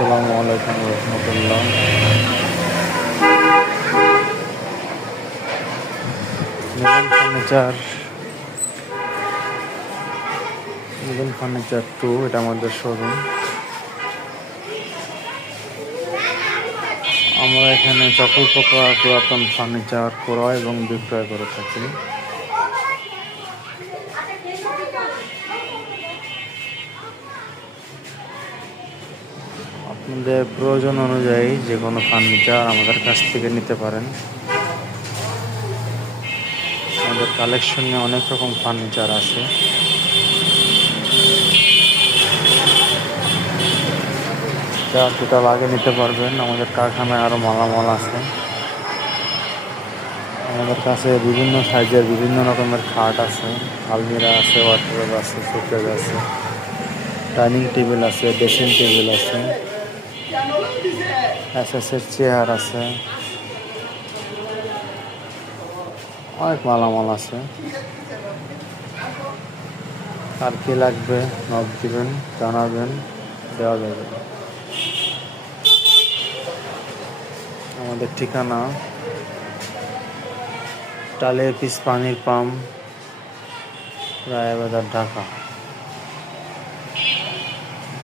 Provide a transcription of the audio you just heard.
আসসালামু আলাইকুম রহমতুল্লাহ। মিলন ফার্নিচার 2, এটা আমাদের শোরুম। আমরা এখানে সকল প্রকার পুরাতন ফার্নিচার ক্রয় এবং বিক্রয় করে থাকি। আপনাদের প্রয়োজন অনুযায়ী যে কোনো ফার্নিচার আমাদের কাছ থেকে নিতে পারেন। আমাদের কালেকশনে অনেক রকম ফার্নিচার আছে। যার যেটা লাগে নিতে পারবেন। আমাদের কারখানায় আরও মালামাল আছে। আমাদের কাছে বিভিন্ন সাইজের বিভিন্ন রকমের খাট আছে, আলমিরা আছে, ওয়ার্ডরোব আছে, শোকেস আছে, ডাইনিং টেবিল আছে, ড্রেসিং টেবিল আছে, এসএসের চেয়ার আছে, অনেক মালামাল আছে। আর কি লাগবে নক দিবেন, জানাবেন, দেওয়া যাবে। আমাদের ঠিকানা টালির পিস পানির পাম্প, রায়াবাজার, ঢাকা।